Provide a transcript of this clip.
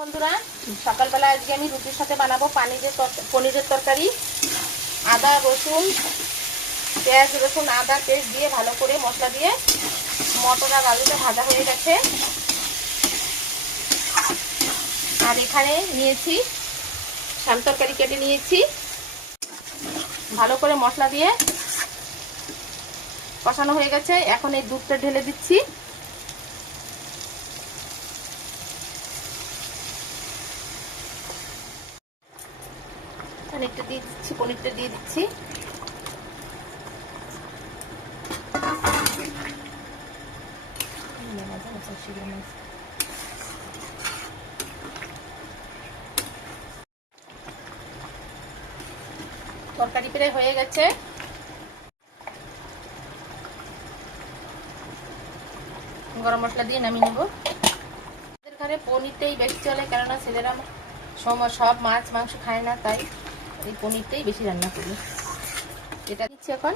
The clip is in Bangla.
বন্ধুরা, সকালবেলা আজকে আমি রুটির সাথে বানাবো পনিরের তরকারি। আদা রসুন পেঁয়াজ রসুন আদা পেস্ট দিয়ে ভালো করে মশলা দিয়ে মটর আর আলুটা ভাজা হয়ে গেছে। আর এখানে নিয়েছি শাক তরকারি কেটে নিয়েছি। ভালো করে মশলা দিয়ে কষানো হয়ে গেছে। এখন এই দুধটা ঢেলে দিচ্ছি। অনেকটা দিয়ে দিচ্ছি, পনিরটা দিয়ে দিচ্ছি। তরকারি প্রায় হয়ে গেছে। গরম মশলা দিয়ে নামিয়ে নেব। আমাদের ঘরে পনিরটাই বেশি চলে, কেননা ছেলেরা সব মাছ মাংস খায় না, তাই এই পনিরটাই বেশি রান্না করি। এটা দিচ্ছি এখন।